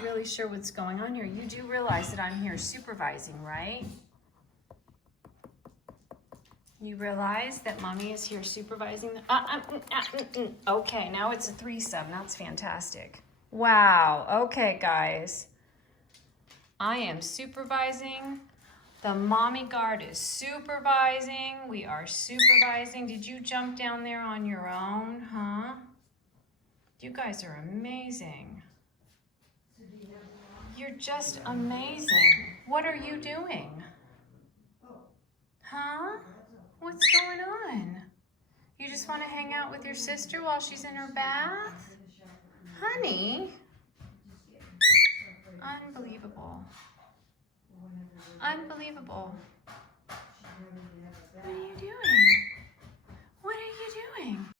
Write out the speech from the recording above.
not really sure what's going on here. You do realize that I'm here supervising, right? You realize that Mommy is here supervising? Okay, now it's a threesome. That's fantastic. Wow. Okay, guys. I am supervising. The MommyGuard is supervising. We are supervising. Did you jump down there on your own, huh? You guys are amazing. You're just amazing. What are you doing? Huh? What's going on? You just want to hang out with your sister while she's in her bath? Honey? Unbelievable. Unbelievable. What are you doing? What are you doing?